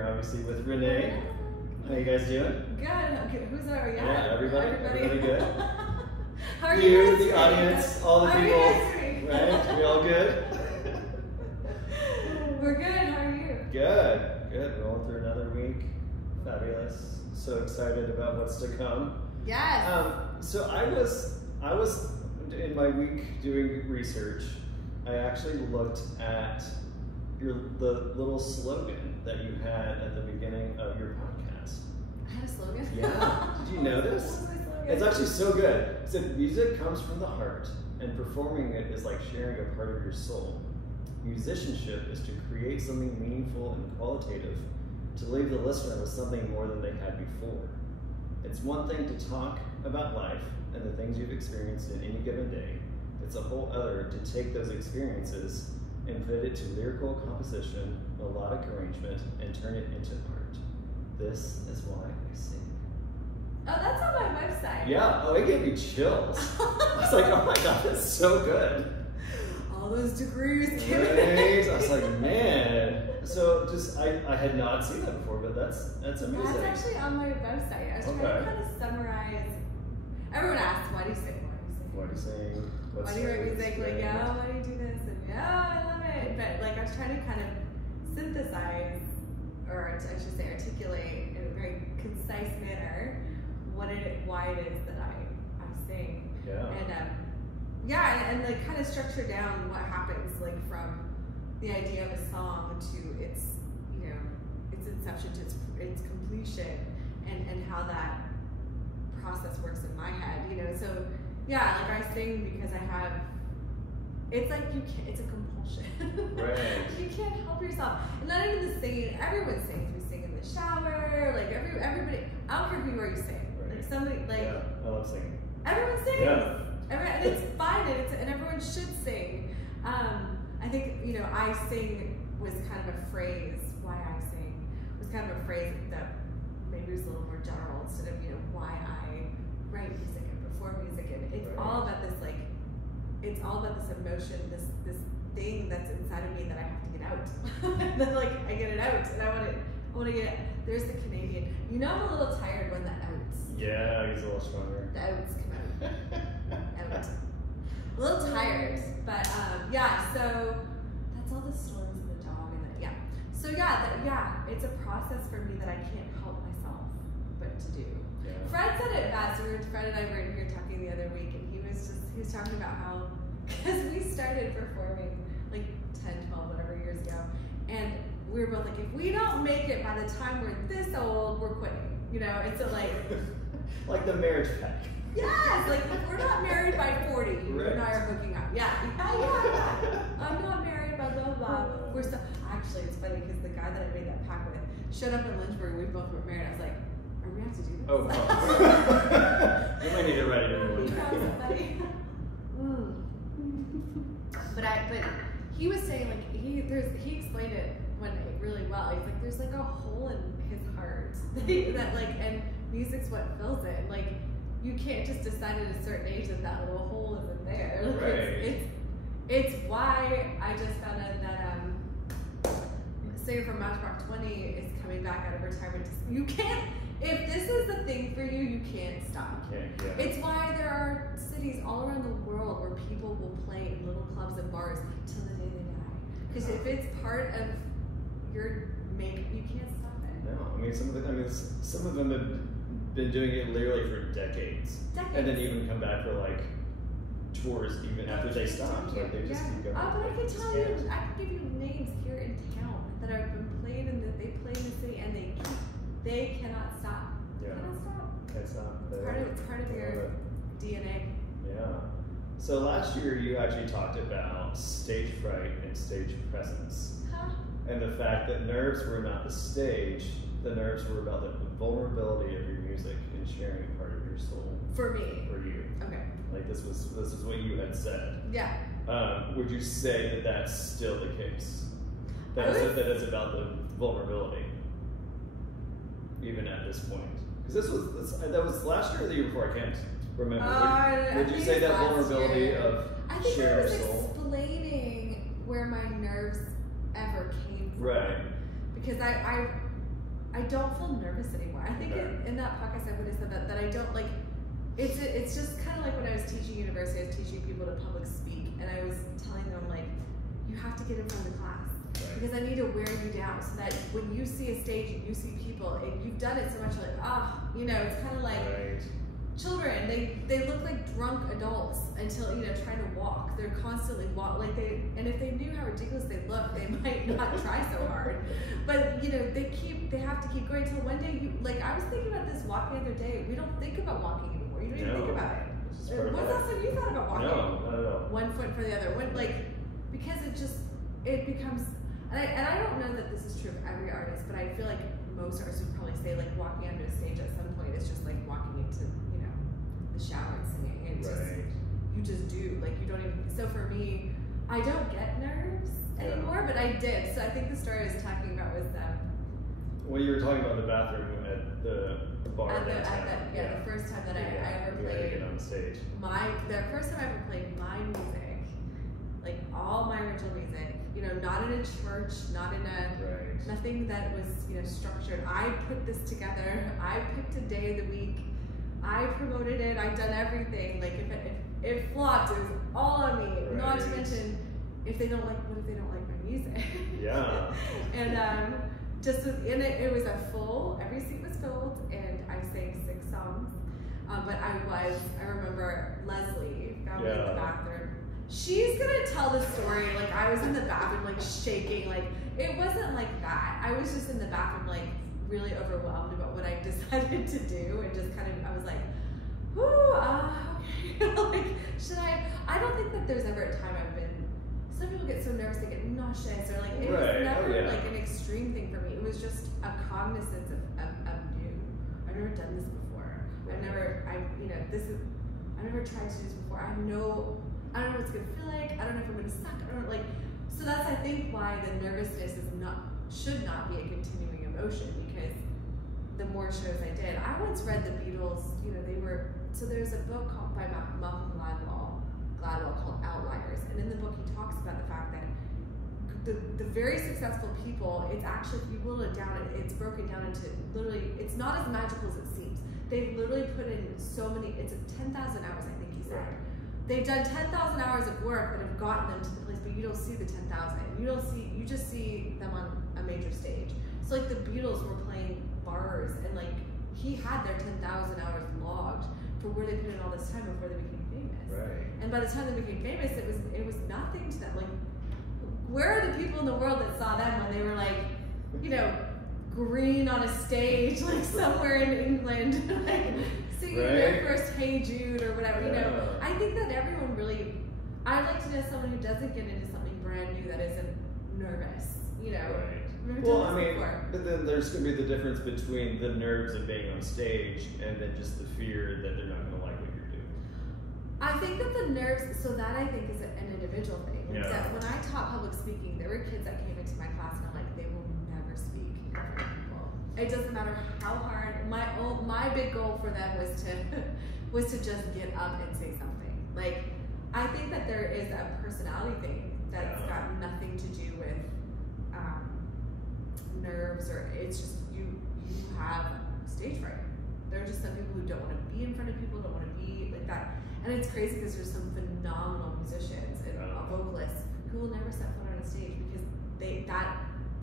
here, obviously, with Renee. How you guys doing? Good. Okay. Who's our Yeah, everybody good? How are you? The audience, all the people, right? We all good? We're good. How are you? Good. Rolling through another week. Fabulous. So excited about what's to come. Yes. So I was in my week doing research. I actually looked at the little slogan that you had at the beginning of your podcast. I had a slogan? Yeah. Did you notice? It's actually so good. It said, music comes from the heart, and performing it is like sharing a part of your soul. Musicianship is to create something meaningful and qualitative, to leave the listener with something more than they had before. It's one thing to talk about life and the things you've experienced in any given day. It's a whole other to take those experiences and put it to lyrical composition, melodic arrangement, and turn it into art. This is why I sing. Oh, that's on my website. Yeah, it gave me chills. I was like, oh my god, that's so good. All those degrees. Right? I was like, man. So I had not seen that before, but that's amazing. That's actually on my website. I was trying to kind of summarize. Everyone asks, why do you sing? Why do you sing? Why do you write music? Like, yeah, why do you do this? And yeah, I love it. But like, I was trying to kind of synthesize, or I should say articulate in a very concise manner why it is that I sing. Yeah. And like kind of structure down what happens like from the idea of a song to its inception to its completion, and how that process works in my head. So yeah, like I sing because I have. It's like it's a compulsion. Right. You can't help yourself. And not even the singing. Everyone sings. We sing in the shower. Like everybody. I don't care who you are. You sing. Right. Like somebody. Like yeah, I love singing. Everyone sings. Yeah. And it's fine. And everyone should sing. I think I sing was kind of a phrase. Why I sing was kind of a phrase that maybe was a little more general instead of why I write music and perform music. And it's all about this like. It's all about this emotion, this thing that's inside of me that I have to get out. And then like I get it out, and I want to get. There's the Canadian. I'm a little tired when the outs. Yeah, he's a little stronger. The outs come out. Out. A little tired, but yeah. So that's all the stories of the dog and the So it's a process for me that I can't help myself but to do. Yeah. Fred said it best. Fred and I were in here talking the other week, and he was talking about how, because we started performing like 10, 12, whatever years ago, and we were both like, if we don't make it by the time we're this old, we're quitting. It's a like like the marriage pack. Yes, like if we're not married by 40, you and I are hooking up. Yeah. I'm not married by blah blah. We're so actually it's funny because the guy that I made that pact with showed up in Lynchburg. We both were married. I was like, are we have to do this? Oh, no. You might need to write it in. But he was saying like he explained it really well. He's like, there's like a hole in his heart that like, and music's what fills it. Like you can't just decide at a certain age that little hole isn't there. Like, right. It's why I just found out that singer from Matchbox 20 is coming back out of retirement. You can't. If this is the thing for you, you can't stop. Yeah. It's why there are cities all around the world where people will play in little clubs and bars till the day they die. Because if it's part of your makeup, you can't stop it. No, some of them have been doing it literally for decades. And then even come back for like tours even after they stopped. Like they just keep going. Oh, but I can tell you, I can give you names here in town that have been played and that they play in the city and they cannot stop. Yeah. Can't stop. It's part of your DNA. Yeah. So last year you actually talked about stage fright and stage presence. Huh? And the fact that nerves were not the stage, the nerves were about the vulnerability of your music and sharing a part of your soul. For me. For you. Okay. Like this is what you had said. Yeah. Would you say that that's still the case? That is about the vulnerability, even at this point. Because that was last year or the year before. I can't remember. Would you say that vulnerability of sharing your soul? Explaining where my nerves ever came from. Right. Because I don't feel nervous anymore. I think in that podcast I would have said that I don't like. It's just kind of like when I was teaching university, I was teaching people to public speak, and I was telling them like, you have to get in front of the class because I need to wear you down so that when you see a stage and you see people, and you've done it so much, you're like, it's kind of like children. They look like drunk adults until trying to walk. They're constantly and if they knew how ridiculous they look, they might not try so hard. But they have to keep going until one day I was thinking about this walking the other day. We don't think about walking anymore. You don't even think about it. When's the last time you thought about walking? No, not at all. One foot for the other. Because it becomes, and I don't know that this is true of every artist, but I feel like most artists would probably say walking onto a stage at some point is just like walking into the shower and singing. And you just do, you don't even. So for me, I don't get nerves anymore, but I did. So I think the story I was talking about was well, you were talking about the bathroom at the bar. The first time that I ever played on stage. The first time I ever played my music, all my original music, not in a church, not in a nothing that was structured. I put this together. I picked a day of the week. I promoted it. I've done everything. If it flopped, it was all on me. Not to mention, if they don't like my music? Yeah. And just in it, it was every seat was filled, and I sang 6 songs. But I remember Leslie found me in the bathroom. She's gonna tell the story I was in the bathroom shaking. It wasn't like that. I was just in the bathroom really overwhelmed about what I decided to do, and just I was like, okay. Should I don't think that there's ever a time I've been. Some people get so nervous they get nauseous, or it was never an extreme thing for me. It was just a cognizance of new. I've never done this before. I've never tried to do this before. I don't know what it's gonna feel like. I don't know if I'm gonna suck. I don't know, so that's I think why the nervousness should not be a continuing emotion, because the more shows I did. I once read the Beatles, there's a book by Malcolm Gladwell called Outliers, and in the book he talks about the fact that the very successful people, it's actually, if you boil it down, it's broken down into literally, it's not as magical as it seems. They've literally put in so many, it's 10,000 hours, I think he said. They've done 10,000 hours of work that have gotten them to the place, but you don't see the 10,000. You just see them on a major stage. So the Beatles were playing bars, and he had their 10,000 hours logged for where they put in all this time before they became famous. And by the time they became famous, it was nothing to them. Where are the people in the world that saw them when they were green on a stage somewhere in England, singing their first "Hey Jude" or whatever? I think that everyone really. I'd like to know someone who doesn't get into something brand new that isn't nervous. Well, but then there's going to be the difference between the nerves of being on stage and then just the fear that they're not going to like what you're doing. I think that the nerves, so that I think is an individual thing. That when I taught public speaking, there were kids that came into my class and I'm like, they will never speak in front of people. It doesn't matter how hard. My big goal for them was to just get up and say something. I think that there is a personality thing that's got nothing to do with nerves, or it's just you have stage fright. There are just some people who don't want to be in front of people, don't want to be like that. And it's crazy because there's some phenomenal musicians and vocalists who will never step foot on a stage because they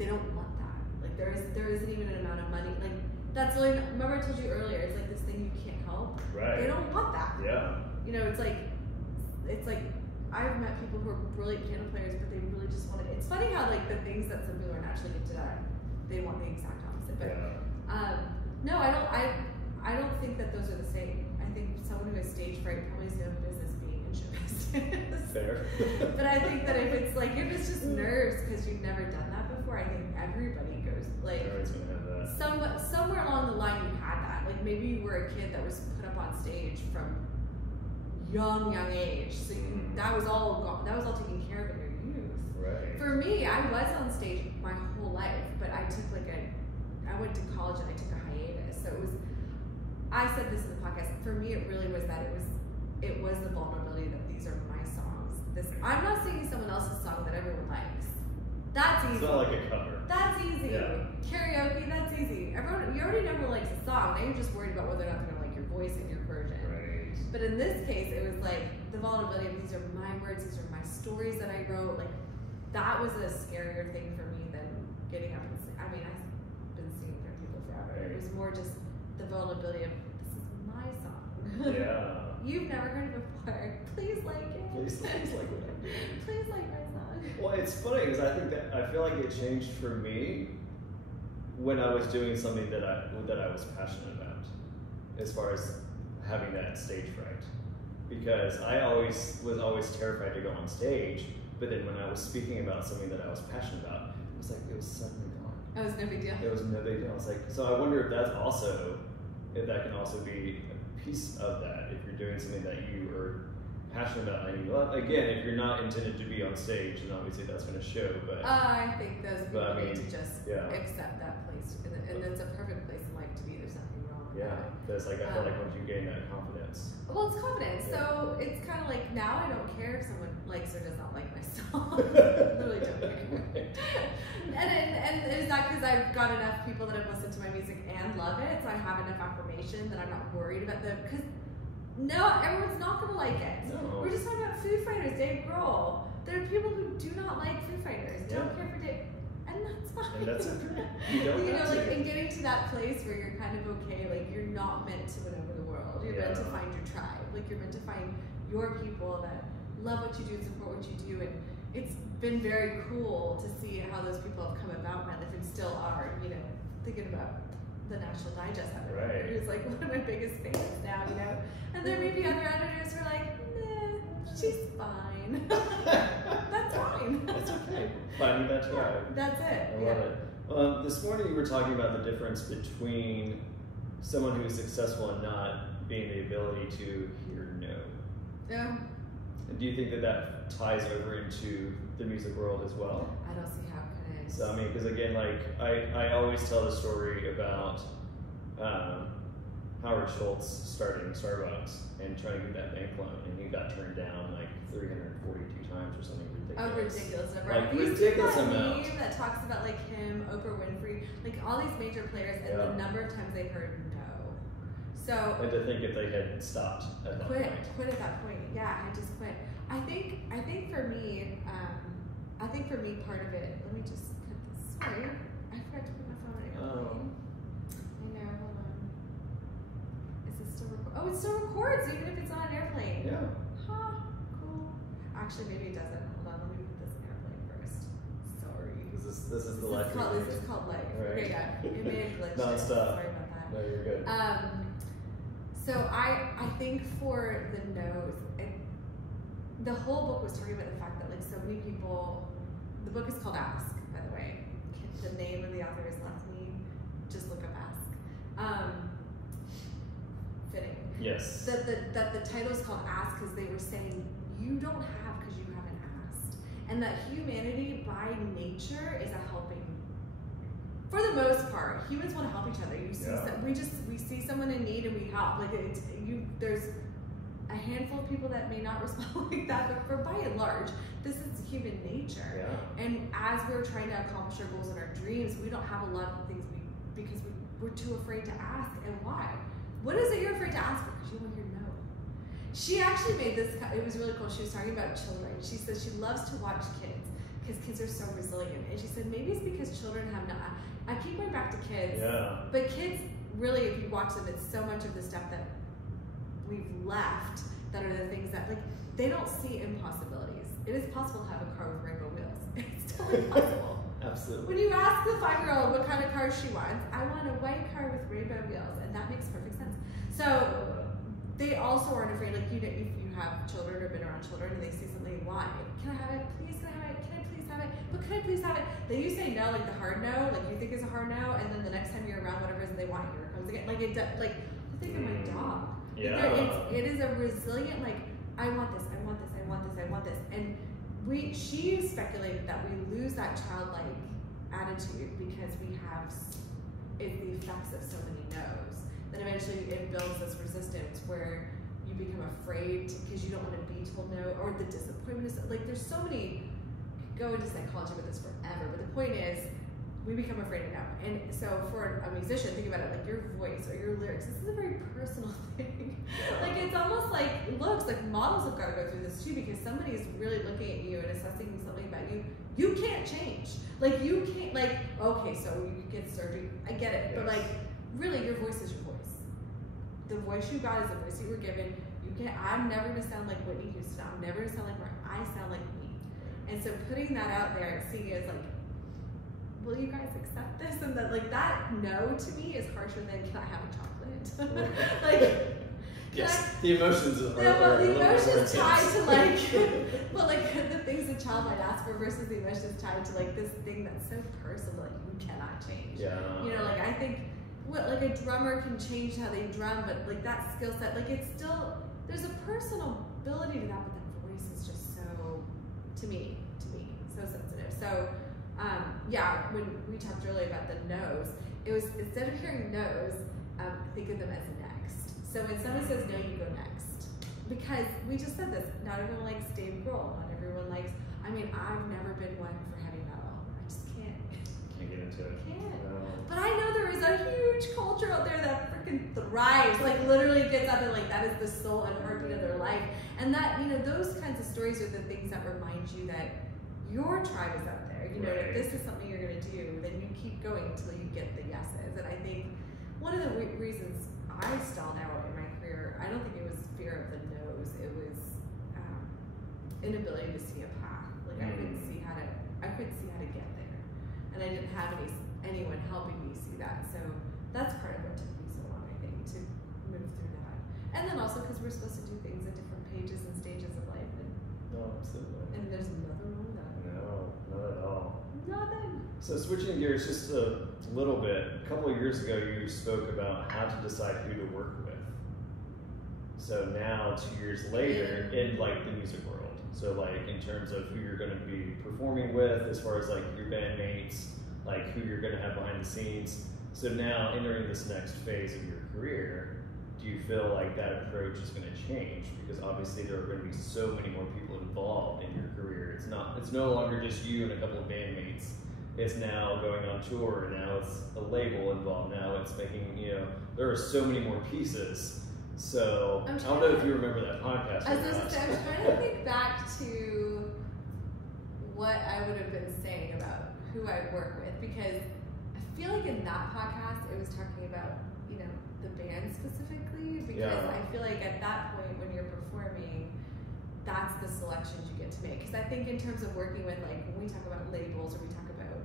don't want that. There isn't even an amount of money. That's really, remember I told you earlier, it's this thing you can't help. They don't want that. It's like I've met people who are brilliant piano players, but they really just want it. It's funny how the things that some people are naturally gifted at, they want the exact opposite. But no, I don't think that those are the same. I think someone who has stage fright probably has no business being in show business. Fair. But I think that if it's just nerves because you've never done that before, I think everybody goes Everybody's gonna have that. Somewhere along the line you had that. Maybe you were a kid that was put up on stage from young age, so that was all taken care of in your youth. For me, I was on stage my whole life, but I took I went to college and I took a hiatus. So I said this in the podcast. For me, it really was that it was the vulnerability that these are my songs. I'm not singing someone else's song that everyone likes. That's easy. It's not like a cover. That's easy. Karaoke, that's easy. already know who likes the song. Now you're just worried about whether or not they're gonna like your voice and your version. Right. But in this case, it was like the vulnerability of these are my words, these are my stories that I wrote. Like that was a scarier thing for me than getting up and sing. I mean, I've been singing for people forever. Right. It was more just the vulnerability of this is my song. Yeah. You've never heard it before. Please like it. Please like what I'm doing. Please like my song. Well, it's funny because I feel like it changed for me when I was doing something that I was passionate about, as far as having that stage fright. Because I was always terrified to go on stage, but then when I was speaking about something that I was passionate about, it was like it was suddenly gone. Oh, it was no big deal. It was no big deal. I was like, so I wonder if that can also be a piece of that. If you're doing something that you are passionate about and you love, again, if you're not intended to be on stage, then obviously that's going to show. But I think those people need to just yeah. accept that place, and it's a perfect place in life to be. There's nothing wrong with yeah, that. because like I feel like once you gain that confidence. Well, it's confidence. Yeah. So it's kind of like now I don't care if someone likes or does not like my song. Literally don't care. And is that because I've got enough people that have listened to my music and love it, so I have enough affirmation that I'm not worried about them? Because no, everyone's not going to like it. No. We're just talking about Foo Fighters, Dave Grohl. There are people who do not like Foo Fighters, don't care for Dave, and that's fine. And that's okay. You don't you know, have to. like, and getting to that place where you're kind of okay, like you're not meant to win over the world. You're meant to find your tribe. Like you're meant to find your people that love what you do, support what you do, and it's been very cool to see how those people have come about my life and still are. You know, thinking about the National Digest editor, Right. who's like one of my biggest fans now. You know, and there may be other editors who are like, nah, she's fine. That's fine. That's okay. Finding that tribe. That's it. I love it. This morning you were talking about the difference between someone who is successful and not being the ability to hear no. Yeah. And do you think that ties over into the music world as well? I don't see how it could. So I mean, because again, like I always tell the story about Howard Schultz starting Starbucks and trying to get that bank loan, and he got turned down like 342 times or something ridiculous. Oh, ridiculous number. Like Have you ridiculous seen that amount. meme that talks about like him, Oprah Winfrey, like all these major players, and the number of times they heard no. So and to think if they had stopped at that point. Quit at that point. Yeah, I just quit. I think for me, part of it. Let me just put this. Sorry, I forgot to put my phone on airplane. I know. Hold on. Is it still recording? Oh, it still records even if it's on an airplane. Yeah. Huh. Cool. Actually, maybe it doesn't. Hold on. Let me put this in airplane first. Sorry. This is the life. This is called life. Right. Okay, yeah. It may have glitched. Non-stop. Sorry about that. No, you're good. So I think for the no's, the whole book was talking about the fact that like so many people, the book is called Ask, by the way. The name of the author is left me. Just look up Ask. Fitting. Yes. That the title is called Ask because they were saying you don't have because you haven't asked, and that humanity by nature is a helping. For the most part, humans want to help each other. You see, we see someone in need and we help. Like there's a handful of people that may not respond like that, but for by and large, this is human nature. Yeah. And as we're trying to accomplish our goals and our dreams, we don't have a lot of things because we're too afraid to ask. And why? What is it you're afraid to ask for? Because you want to hear no. She actually made this. It was really cool. She was talking about children. She says she loves to watch kids because kids are so resilient. And she said maybe it's because children have not. I keep going back to kids, but kids really, if you watch them, it's so much of the stuff that we've left that are the things that, like, they don't see impossibilities. It is possible to have a car with rainbow wheels. It's totally possible. Absolutely. When you ask the 5-year-old what kind of car she wants, I want a white car with rainbow wheels, and that makes perfect sense. So they also aren't afraid, like, you know, if you have children or been around children and they see something you want, can I have it? Please, can I have it? Can I please have it? But can I please have it? Then you say no, like the hard no, like you think is a hard no, and then the next time you're around, whatever it is and they want it, here it comes again. Like, like think of my dog. Yeah. It is a resilient, like, I want this, I want this, I want this, I want this. And she speculated that we lose that childlike attitude because we have the effects of so many no's. Then eventually it builds this resistance where you become afraid because you don't want to be told no, or the disappointment is, like, there's so many, go into psychology with this forever, but the point is, we become afraid of no. And so for a musician, think about it like your voice or your lyrics. This is a very personal thing. Like it's almost like looks like models have got to go through this too, because somebody is really looking at you and assessing something about you. You can't change. Like you can't like, okay, so you could get surgery. I get it. But like really your voice is your voice. The voice you got is the voice you were given. You can't, I'm never gonna sound like Whitney Houston. I'm never gonna sound like Mariah. I sound like me. And so putting that out there and seeing it as like, will you guys accept this? And that like that no to me is harsher than can I have a chocolate? Like yes, the emotions are the emotions tied to like but like the things a child might ask for versus the emotions tied to like this thing that's so personal like you cannot change. Yeah. You know, like I think what like a drummer can change how they drum, but like that skill set, like it's still there's a personal ability to that, but the voice is just so to me, so sensitive. So yeah, when we talked earlier about the no's, it was instead of hearing no's, think of them as next. So when someone says no, you go next. Because we just said this, not everyone likes Dave Grohl, not everyone likes, I mean, I've never been one for heavy metal. I just can't. Can't get into it. Can't. No. But I know there is a huge culture out there that freaking thrives, like literally gets up and like that is the soul and heartbeat of their life. And that, you know, those kinds of stories are the things that remind you that your tribe is out there. You know, if this is something you're going to do, then you keep going until you get the yeses. And I think one of the reasons I stalled out in my career, I don't think it was fear of the no's. It was inability to see a path. Like I couldn't see how to get there, and I didn't have anyone helping me see that. So that's part of what took me so long, I think, to move through that. And then also because we're supposed to do things at different pages and stages of life, and absolutely. And there's nothing wrong with that. No, not at all. Nothing. So switching gears just a little bit, a couple of years ago you spoke about how to decide who to work with. So now 2 years later, in like the music world, so like in terms of who you're going to be performing with, as far as like your bandmates, like who you're going to have behind the scenes. So now entering this next phase of your career, do you feel like that approach is going to change? Because obviously there are going to be so many more people involved in your career. It's no longer just you and a couple of bandmates. It's now going on tour, now it's a label involved, now it's making, you know, there are so many more pieces. So I don't know if you remember that podcast. I was trying to think back to what I would have been saying about who I work with, because I feel like in that podcast it was talking about, you know, the band specifically, because I feel like at that point when you're performing, that's the selections you get to make. Because I think in terms of working with, like, when we talk about labels or we talk about,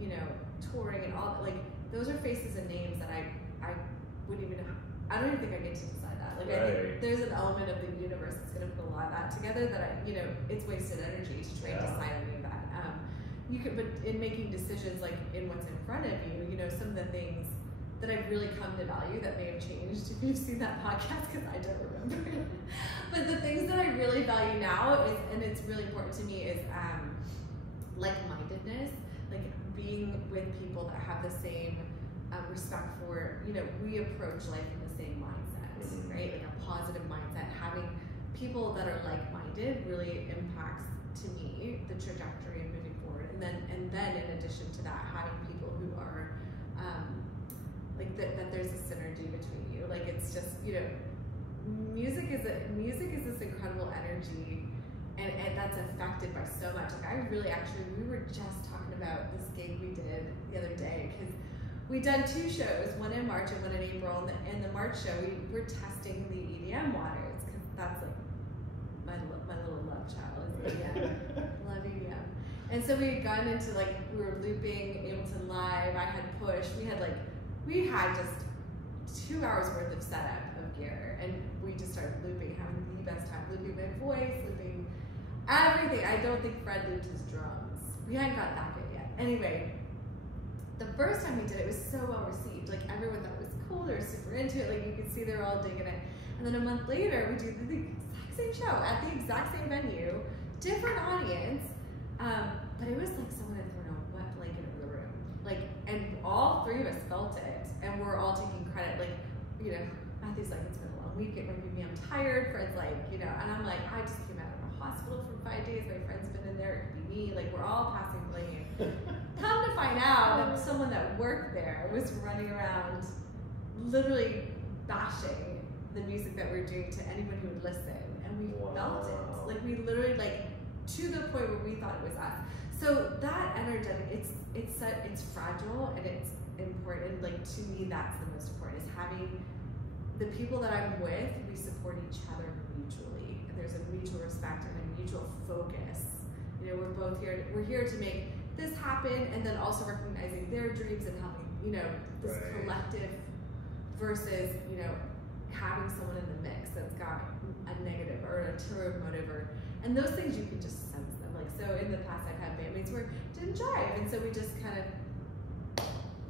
you know, touring and all, like, those are faces and names that I wouldn't even, I don't even think I get to decide that. Like, I think there's an element of the universe that's going to put a lot of that together that I, you know, it's wasted energy to try and decide any of that. You could, but in making decisions, like, in what's in front of you, you know, some of the things that I've really come to value that may have changed if you've seen that podcast, because I don't remember. But the things that I really value now is, and it's really important to me, is like-mindedness, like being with people that have the same respect for, you know, we approach life in the same mindset, right? Like a positive mindset. Having people that are like-minded really impacts, to me, the trajectory of moving forward. And then in addition to that, having people who are like that there's a synergy between you. Like it's just, you know, music is this incredible energy, and that's affected by so much. Like I really we were just talking about this gig we did the other day, because we'd done 2 shows, one in March and one in April. And the March show we were testing the EDM waters, because that's like my little love child is EDM. Love EDM. And so we had gone into, like, we were looping Ableton Live. I had Push. We had just 2 hours worth of setup of gear, and we just started looping, having the best time, looping my voice, looping everything. I don't think Fred looped his drums. We hadn't got that good yet. Anyway, the first time we did it, was so well received. Like everyone thought it was cool. They were super into it. Like you could see they were all digging it. And then a month later, we do the exact same show at the exact same venue, different audience, but it was like someone had thrown a wet blanket over the room. Like, and all 3 of us felt it, and we're all taking credit. Like, you know, Matthew's like, it's been a long week. It might be me. I'm tired. Fred's like, you know, and I'm like, I just came out of a hospital for 5 days. My friend's been in there. It could be me. Like, we're all passing blame. Come to find out that someone that worked there was running around literally bashing the music that we're doing to anyone who would listen. And we felt it. Like, we literally, like, to the point where we thought it was us. So that energetic, it's fragile and it's important. Like, to me, that's the most important, is having the people that I'm with, we support each other mutually. And there's a mutual respect and a mutual focus. You know, we're here to make this happen, and then also recognizing their dreams and helping, you know, this collective versus, you know, having someone in the mix that's got a negative or an ulterior motive, and those things you can just sense them. Like, so in the past I've had bandmates where it didn't jive, and so we just kind of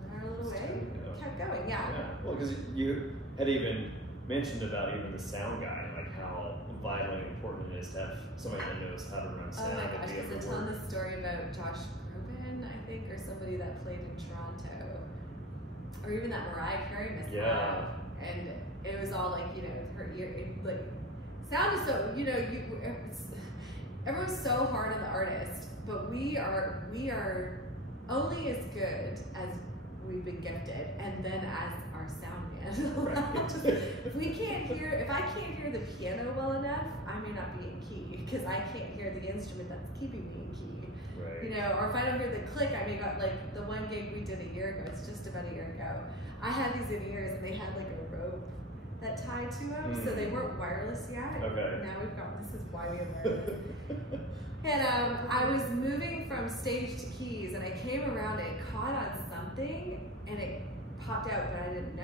went our little way, kept going, yeah. Well, because you had even mentioned about even the sound guy, like how vitally important it is to have somebody that knows how to run sound. Oh my gosh, because I'm telling this story about Josh Groban, I think, or somebody that played in Toronto, or even that Mariah Carey Miss Love, and it was all like, you know, her ear, like, sound is so, you know, everyone's so hard on the artist, but we are only as good as we've been gifted, and then as our sound man. If I can't hear the piano well enough, I may not be in key, because I can't hear the instrument that's keeping me in key. Right. You know, or if I don't hear the click, I may got, like, the one gig we did a year ago, it's just about a year ago. I had these in ears, and they had like a rope that tied to them, so they weren't wireless yet. Okay. Now we've got, this is why we have wireless. And I was moving from stage to keys, and I came around, and it caught on something, and it popped out, but I didn't know.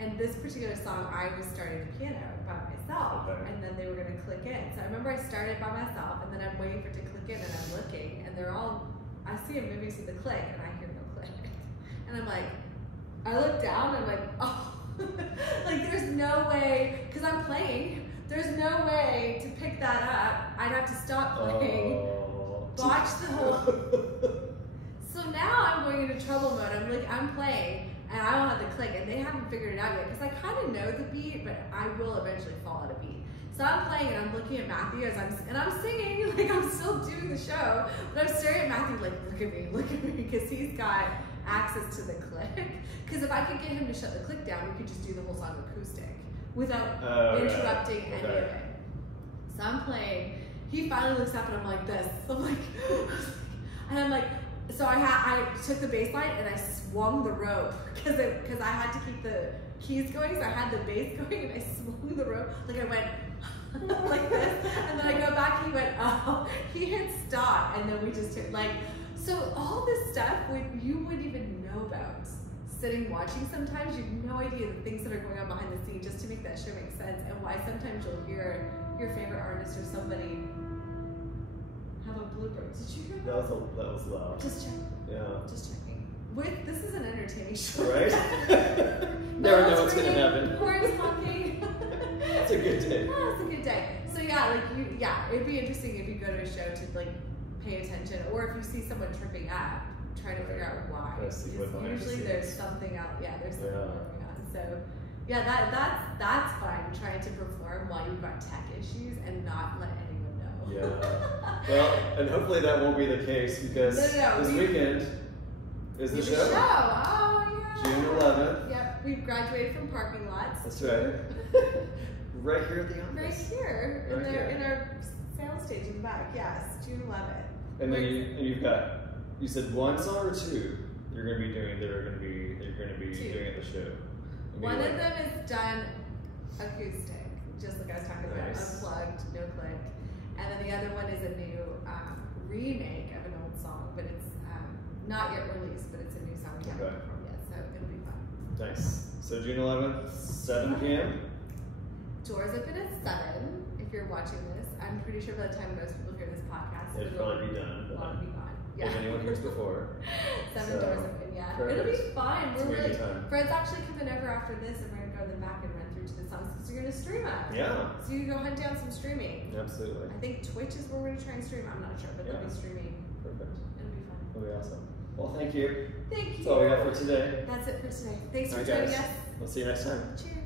And this particular song, I was starting the piano by myself, and then they were gonna click in. So I remember I started by myself, and then I'm waiting for it to click in, and I'm looking, and they're all, I see them moving to the click, and I hear no click. And I'm like, I look down, and I'm like, oh. Like, there's no way, because I'm playing, there's no way to pick that up. I'd have to stop playing, botch the whole. So now I'm going into trouble mode. I'm playing, and I don't have the click, and they haven't figured it out yet, because I kind of know the beat, but I will eventually fall out of beat. So I'm playing, and I'm looking at Matthew as I'm singing, like, I'm still doing the show, but I'm staring at Matthew like, look at me, because he's got access to the click. Because if I could get him to shut the click down, we could just do the whole song acoustic without interrupting any of it. So I'm playing. He finally looks up, and I'm like this. I'm like, and I'm like, so I took the bass line and I swung the rope because I had to keep the keys going, so I had the bass going, and I swung the rope. Like, I went like this, and then I go back, and he went, oh, he hit stop, and then we just hit, like, so all this stuff you wouldn't even know about. Sitting watching, sometimes you have no idea the things that are going on behind the scenes, just to make that show make sense, and why sometimes you'll hear your favorite artist or somebody have a blooper. Did you hear that? That was loud. Just checking. Yeah. Just checking. This is an entertaining show. Right? Never know what's gonna happen. Horns honking. It's a good day. Oh, it's a good day. So yeah, it'd be interesting if you go to a show to, like, pay attention, or if you see someone tripping up, try to figure out why. Usually there's something out. Yeah, there's something going on. So yeah, that's fun, trying to perform while you've got tech issues and not let anyone know. Yeah. Well, and hopefully that won't be the case, because this weekend is the show. Oh yeah. June 11th. Yep, we've graduated from parking lots. That's right. Right here at the office. Right here, in our sales stage in the back. Yes, June 11th. And then you've got, you said one song or two you're going to be doing doing at the show. One of them is done acoustic, just like I was talking about, unplugged, no click. And then the other one is a new remake of an old song, but it's not yet released, but it's a new song we haven't performed yet, so it'll be fun. Nice. So June 11th, 7 p.m. Doors open at 7. If you're watching this, I'm pretty sure by the time most people hear this podcast, it'll probably be done. Long be gone. Yeah. If anyone hears before. 7 doors open, yeah. Perfect. It'll be fun. We're really Fred's actually coming over after this, and we're gonna go in the back and run through to the songs, because you're gonna stream them. Yeah. So you can go hunt down some streaming. Absolutely. I think Twitch is where we're gonna try and stream. I'm not sure, but they'll be streaming. Perfect. It'll be fun. It'll be awesome. Well, thank you. Thank you. That's all we got for today. That's it for today. Thanks for joining joining us. We'll see you next time. Cheers.